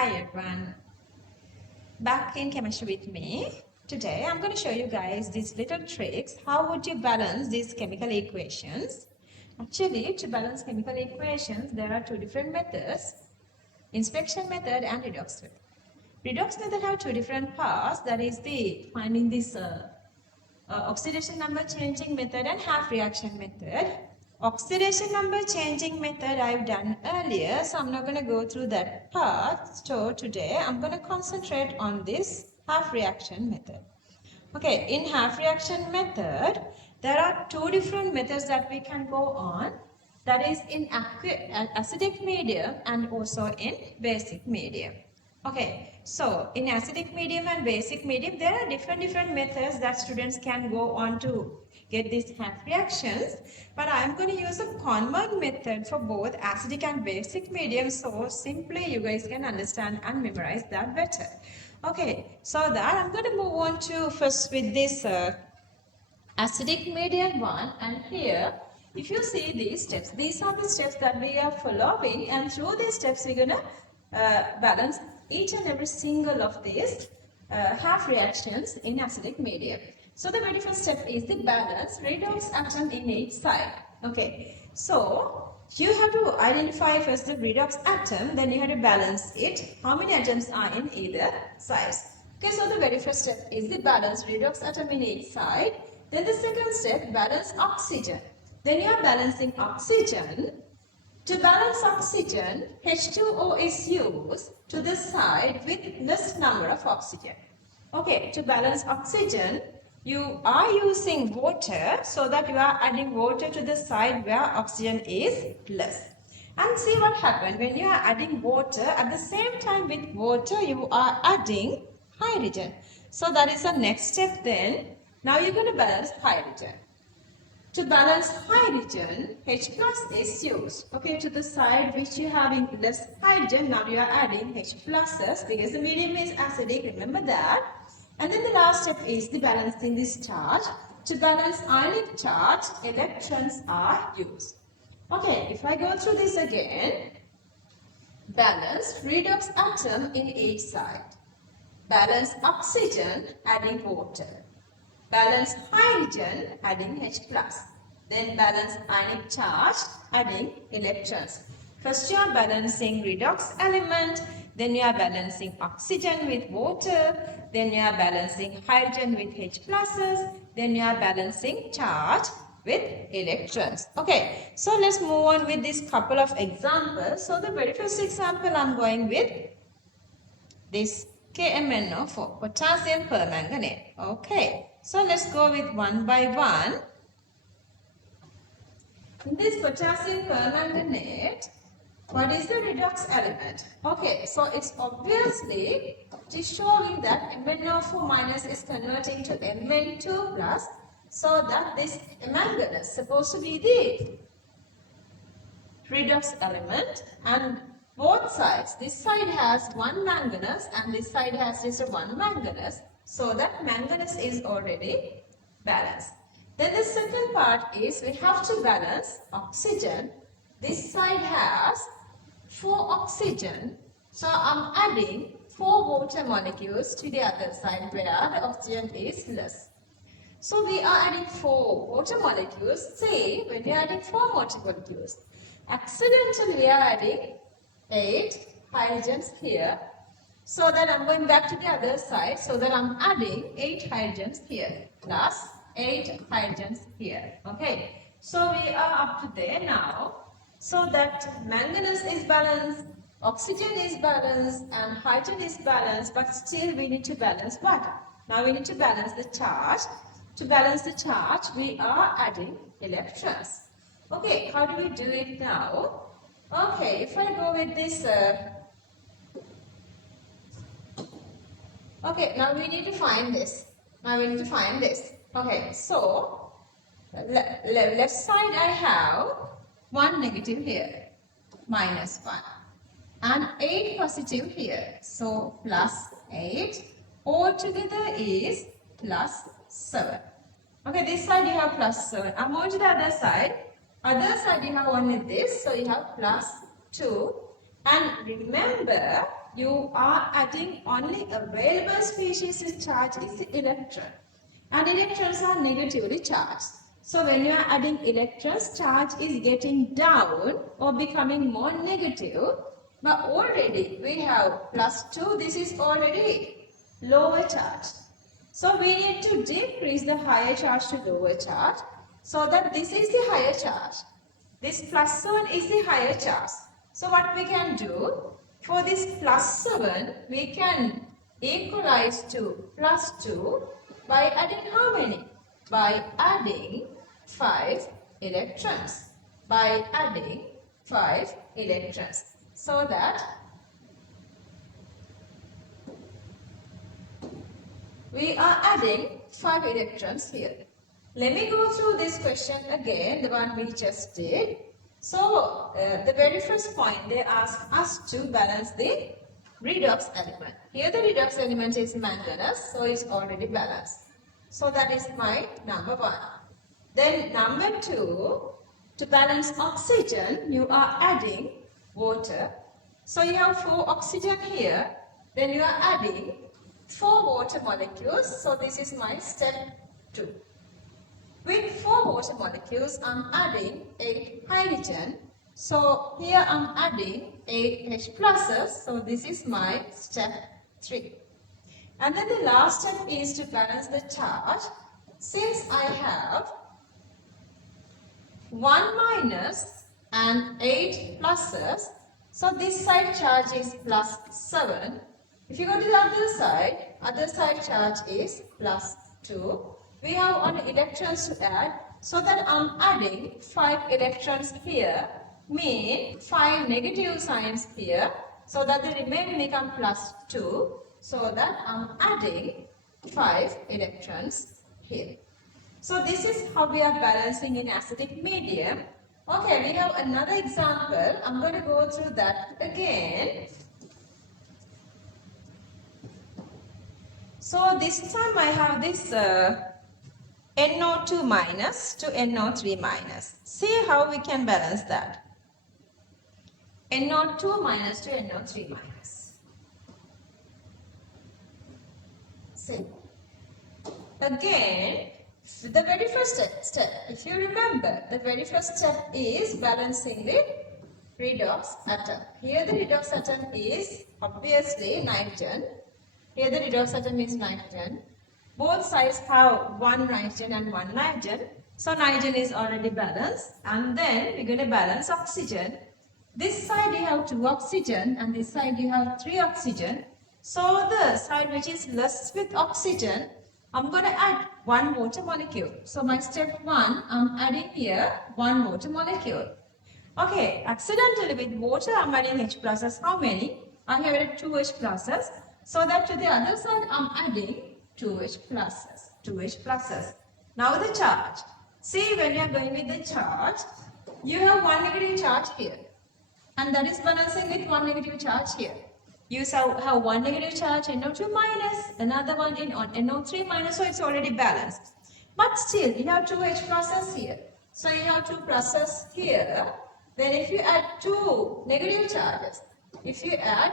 Hi everyone, back in chemistry with me. Today I'm going to show you guys these little tricks. How would you balance these chemical equations? Actually, to balance chemical equations, there are two different methods: inspection method and redox method. Redox method have two different parts, that is the finding this oxidation number changing method and half reaction method. Oxidation number changing method I've done earlier, so I'm not going to go through that part. So today I'm going to concentrate on this half reaction method. Okay, in half reaction method, there are two different methods that we can go on. That is in acidic medium and also in basic medium. Okay, so in acidic medium and basic medium, there are different methods that students can go on to get these half reactions. But I am going to use a common method for both acidic and basic medium, so simply you guys can understand and memorize that better. Okay, so that I'm going to move on to first with this acidic medium one, and here if you see these steps, these are the steps that we are following, and through these steps we're going to balance each and every single of these half reactions in acidic medium. So the very first step is the balance redox atom in each side. Okay, so you have to identify first the redox atom, then you have to balance it. How many atoms are in either sides? Okay, so the very first step is the balance redox atom in each side. Then the second step, balance oxygen. Then you are balancing oxygen. To balance oxygen, H2O is used to the side with less number of oxygen. Okay, to balance oxygen, you are using water, so that you are adding water to the side where oxygen is less. And see what happens when you are adding water. At the same time with water, you are adding hydrogen. So that is the next step then. Now you're going to balance hydrogen. To balance hydrogen, H plus is used. Okay, to the side which you having less hydrogen, now you are adding H pluses because the medium is acidic, remember that. And then the last step is the balancing this charge. To balance ionic charge, electrons are used. Okay, if I go through this again, balance redox atom in each side. Balance oxygen, adding water. Balance hydrogen, adding H+. Then balance ionic charge, adding electrons. First you are balancing redox element, then you are balancing oxygen with water, then you are balancing hydrogen with H+, then you are balancing charge with electrons. Okay, so let's move on with this couple of examples. So the very first example I'm going with this KMnO4, potassium permanganate. Okay, so let's go with one by one. In this potassium permanganate, what is the redox element? Okay, so it's obviously just showing that MnO4 minus is converting to Mn2 plus, so that this manganese is supposed to be the redox element, and both sides, this side has one manganese and this side has just one manganese, so that manganese is already balanced. Then the second part is we have to balance oxygen. This side has 4 oxygen, so I'm adding 4 water molecules to the other side where the oxygen is less. So we are adding 4 water molecules. Say when we are adding 4 water molecules, accidentally we are adding 8 hydrogens here, so that I'm going back to the other side, so that I'm adding 8 hydrogens here plus 8 hydrogens here. Okay, so we are up to there now, so that manganese is balanced, oxygen is balanced and hydrogen is balanced, but still we need to balance what? Now we need to balance the charge. To balance the charge, we are adding electrons. Okay, how do we do it now? Okay, if I go with this, okay, now we need to find this. Okay, so left side I have 1 negative here, -1, and 8 positive here, so +8. Altogether is +7. Okay, this side you have +7. I'm going to the other side. Other side you have only this, so you have +2. And remember, you are adding only available species charge is the electron. And electrons are negatively charged. So when you are adding electrons, charge is getting down or becoming more negative. But already we have +2, this is already lower charge. So we need to decrease the higher charge to lower charge so that this is the higher charge. This +7 is the higher charge. So what we can do, for this +7, we can equalize to +2 by adding how many? By adding 5 electrons. By adding 5 electrons. So that we are adding 5 electrons here. Let me go through this question again, the one we just did. So, the very first point, they ask us to balance the redox element. Here the redox element is manganese, so it's already balanced. So that is my number 1. Then number 2, to balance oxygen, you are adding water. So you have 4 oxygen here, then you are adding 4 water molecules. So this is my step 2. With 4 water molecules, I'm adding 8 hydrogen. So here I'm adding 8 H pluses. So this is my step 3. And then the last step is to balance the charge. Since I have 1 minus and 8 pluses, so this side charge is +7. If you go to the other side charge is +2. We have only electrons to add, so that I'm adding 5 electrons here, mean 5 negative signs here, so that the remaining become +2, so that I'm adding 5 electrons here. So this is how we are balancing in acidic medium. Okay, we have another example. I'm going to go through that again. So this time I have this NO2 minus to NO3 minus. See how we can balance that. NO2 minus to NO3 minus. See. Again, the very first step, if you remember, the very first step is balancing the redox atom. Here the redox atom is obviously nitrogen. Here the redox atom is nitrogen. Both sides have 1 nitrogen and 1 nitrogen. So nitrogen is already balanced. And then we're going to balance oxygen. This side you have 2 oxygen and this side you have 3 oxygen. So the side which is less with oxygen, I'm going to add 1 water molecule. So my step 1, I'm adding here 1 water molecule. Okay, accidentally with water I'm adding H pluses. How many? I have added 2 H pluses. So that to the other side I'm adding 2 H pluses. 2 H pluses. Now the charge. See, when you are going with the charge, you have 1 negative charge here. And that is balancing with 1 negative charge here. You have 1 negative charge NO2 minus, another one in on NO3 minus, so it's already balanced. But still, you have 2 H pluses here. So you have 2 pluses here. Then if you add 2 negative charges, if you add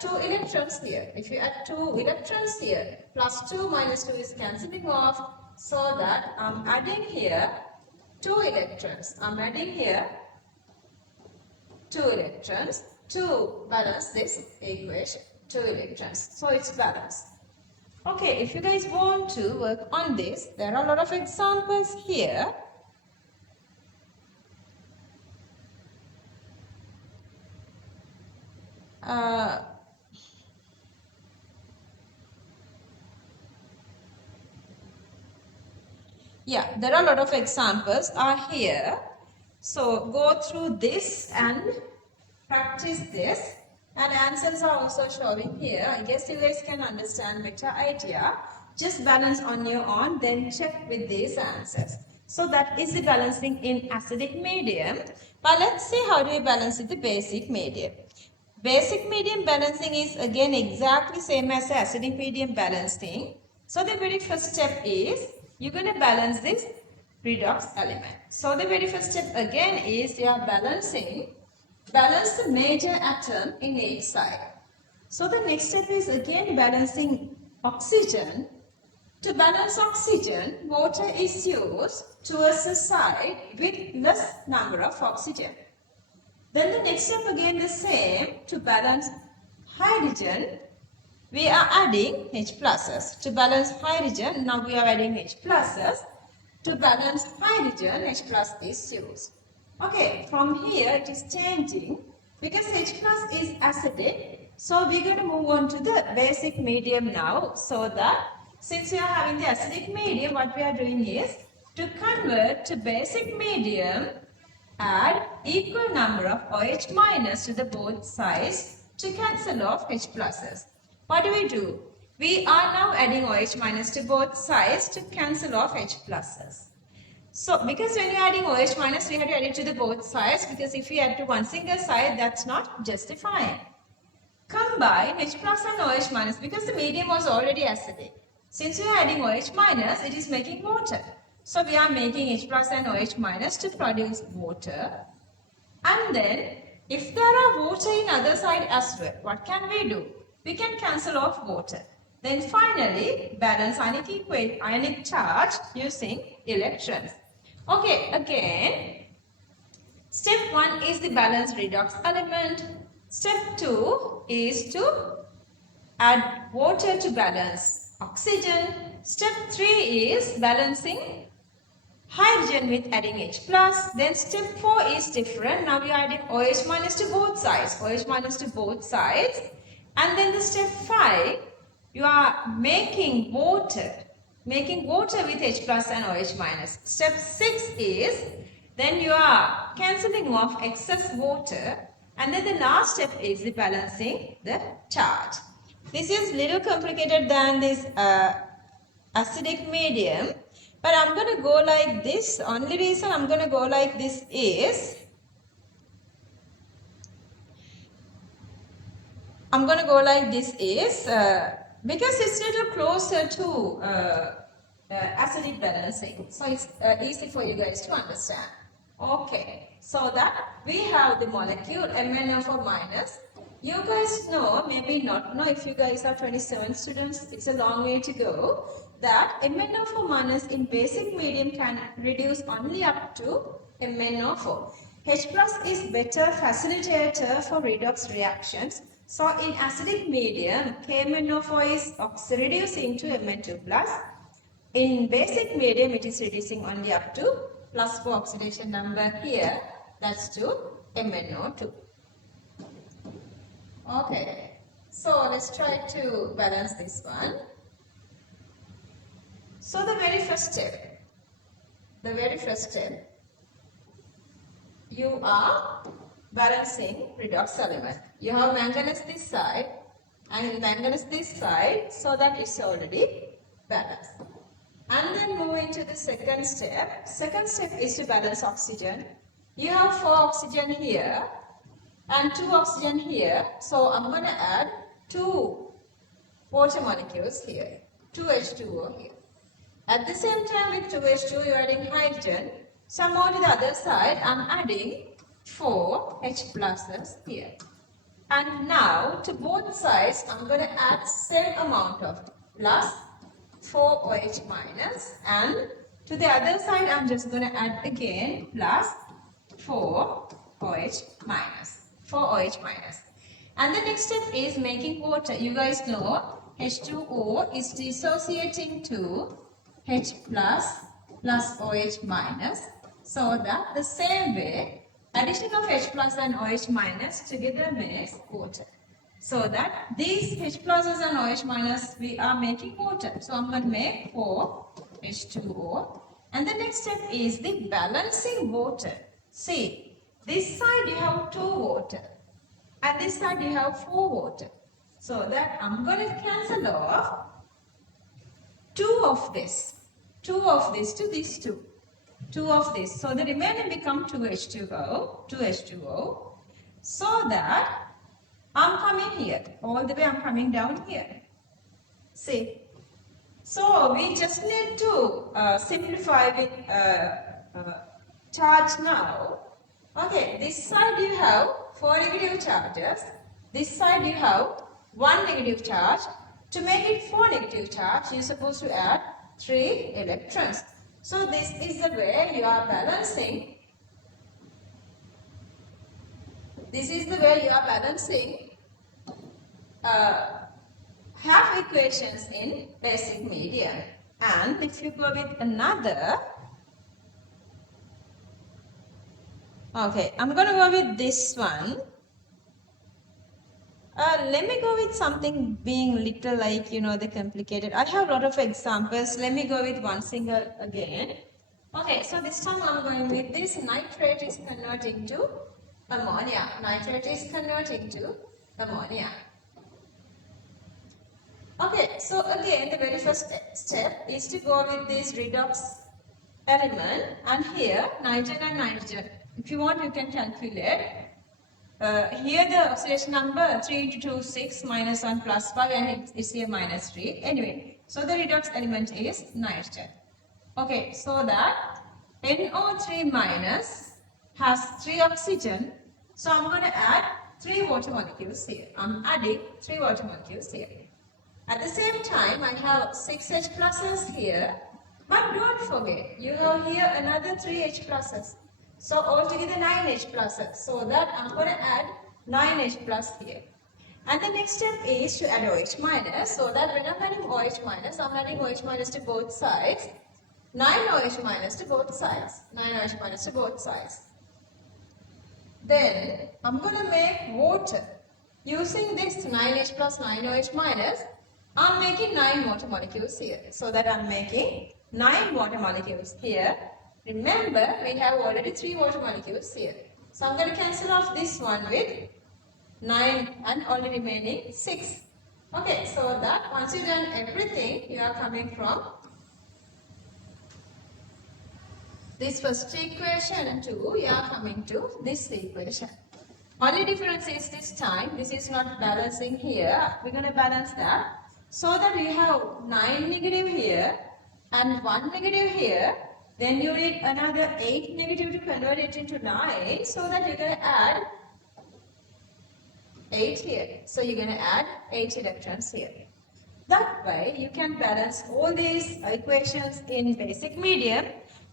2 electrons here, if you add 2 electrons here, +2 minus 2 is cancelling off, so that I'm adding here 2 electrons. I'm adding here 2 electrons to balance this equation, 2 electrons. So it's balanced. Okay, if you guys want to work on this, there are a lot of examples here. Yeah, there are a lot of examples are here. So go through this and practice this. And answers are also showing here. I guess you guys can understand better idea. Just balance on your own, then check with these answers. So that is the balancing in acidic medium. But let's see how do we balance with the basic medium. Basic medium balancing is again exactly same as the acidic medium balancing. So the very first step is you're going to balance this redox element. So the very first step again is you are balancing balance the major atom in each side. So the next step is again balancing oxygen. To balance oxygen, water is used towards the side with less number of oxygen. Then the next step again the same. To balance hydrogen, we are adding H pluses. To balance hydrogen, now we are adding H pluses. To balance hydrogen, H plus is used. Okay, from here it is changing because H plus is acidic. So we're going to move on to the basic medium now. So that since we are having the acidic medium, what we are doing is to convert to basic medium, add equal number of OH minus to the both sides to cancel off H pluses. What do? We are now adding OH minus to both sides to cancel off H pluses. So, because when you are adding OH minus, we have to add it to the both sides, because if we add to one single side, that's not justifying. Combine H plus and OH minus, because the medium was already acidic. Since we are adding OH minus, it is making water. So, we are making H plus and OH minus to produce water. And then, if there are water in other side as well, what can we do? We can cancel off water. Then finally, balance ionic charge using electrons. Okay, again, step 1 is the balance redox element. Step 2 is to add water to balance oxygen. Step 3 is balancing hydrogen with adding H plus. Then step 4 is different. Now we are adding OH minus to both sides. OH minus to both sides. And then the step 5, you are making water with H plus and OH minus. Step 6 is, then you are cancelling off excess water. And then the last step is the balancing the charge. This is little complicated than this acidic medium. But I'm going to go like this. Only reason I'm going to go like this is, because it's a little closer to acidic balancing. So it's easy for you guys to understand. Okay, so that we have the molecule MnO4 minus. You guys know, maybe not know, if you guys are 27 students, it's a long way to go, that MnO4 minus in basic medium can reduce only up to MnO4. H plus is better facilitator for redox reactions. So in acidic medium, KMnO4 is reducing to Mn2 plus. In basic medium, it is reducing only up to plus 4 oxidation number here, that's to MnO2. Okay, so let's try to balance this one. So the very first step, you are balancing redox element. You have manganese this side and manganese this side, so that it's already balanced. And then moving to the second step. Second step is to balance oxygen. You have 4 oxygen here and 2 oxygen here. So I'm going to add 2 water molecules here, 2 H2O here. At the same time with 2 H2O, you're adding hydrogen. So more to the other side, I'm adding 4 H pluses here. And now to both sides, I'm going to add same amount of plus 4 OH minus, and to the other side I'm just going to add again plus 4 OH minus. And the next step is making water. You guys know H2O is dissociating to H plus OH minus, so that the same way addition of H plus and OH minus together makes water. So that these H pluses and OH minus, we are making water. So I'm going to make 4 H2O. And the next step is the balancing water. See, this side you have 2 water. And this side you have 4 water. So that I'm going to cancel off 2 of this to these 2. 2 of this. So the remaining become 2 H2O. So that I'm coming here, all the way I'm coming down here. See, so we just need to simplify with charge now. Okay, this side you have 4 negative charges. This side you have 1 negative charge. To make it 4 negative charge, you're supposed to add 3 electrons. So this is the way you are balancing. This is the way you are balancing half equations in basic medium. And if you go with another, okay, I'm going to go with this one. Let me go with something being little like, the complicated. I have a lot of examples. Let me go with one single again. Okay, so this time I'm going with this. Nitrate is converting to ammonia. Nitrate is converting to ammonia. Okay, so again, the very first step is to go with this redox element, and here nitrogen and nitrogen. If you want, you can calculate. Here the oxidation number 3 into 2, 6, minus 1 plus 5, and it's here minus 3. Anyway, so the redox element is nitrogen. Okay, so that NO3 minus has 3 oxygen. So I'm going to add 3 water molecules here. I'm adding 3 water molecules here. At the same time, I have 6 H pluses here. But don't forget, you have here another 3 H pluses. So altogether 9 H pluses. So that I'm going to add 9 H plus here. And the next step is to add OH minus. So that when I'm adding OH minus, I'm adding OH minus to both sides. 9 OH minus to both sides. 9 OH minus to both sides. Then I'm going to make water. Using this 9H plus 9OH minus, I'm making 9 water molecules here. So that I'm making 9 water molecules here. Remember, we have already 3 water molecules here. So I'm going to cancel off this one with 9 and only remaining 6. Okay, so that once you've done everything, you are coming from this first equation to, you are coming to this equation. Only difference is this time, this is not balancing here. We're going to balance that. So that we have 9 negative here and 1 negative here. Then you need another 8 negative to convert it into 9. So that you're going to add 8 here. So you're going to add 8 electrons here. That way you can balance all these equations in basic medium.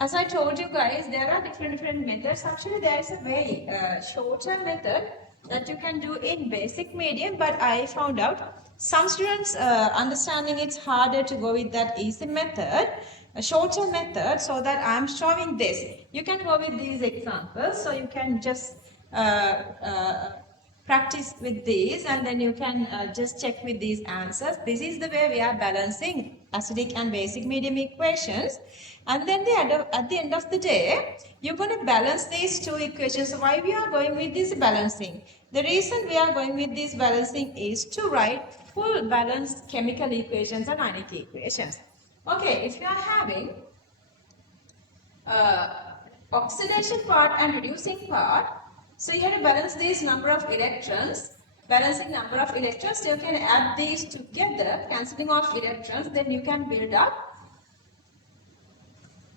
As I told you guys, there are different methods. Actually, there is a very shorter method that you can do in basic medium, but I found out some students understanding it's harder to go with that easy method, a shorter method, so that I am showing this. You can go with these examples, so you can just practice with these, and then you can just check with these answers. This is the way we are balancing acidic and basic medium equations. And then at the end of the day, you're going to balance these two equations. Why we are going with this balancing? The reason we are going with this balancing is to write full balanced chemical equations and ionic equations. Okay, if you are having oxidation part and reducing part, so you have to balance this number of electrons. Balancing number of electrons, you can add these together, cancelling off electrons, then you can build up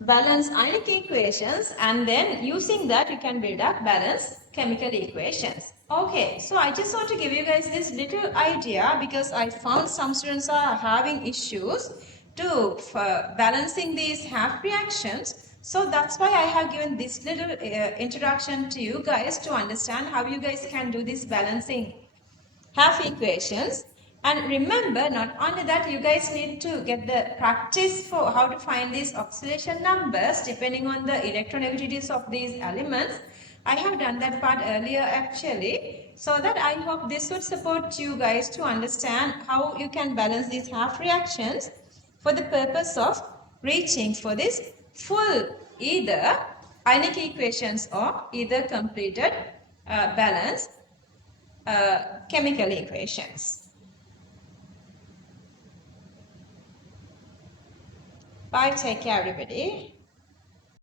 balanced ionic equations, and then using that you can build up balanced chemical equations. Okay, so I just want to give you guys this little idea because I found some students are having issues to balancing these half reactions. So that's why I have given this little introduction to you guys to understand how you guys can do this balancing half equations. And remember, not only that, you guys need to get the practice for how to find these oxidation numbers depending on the electronegativities of these elements. I have done that part earlier actually, so that I hope this would support you guys to understand how you can balance these half reactions for the purpose of reaching for this full either ionic equations or either completed balanced chemical equations. Bye, take care everybody.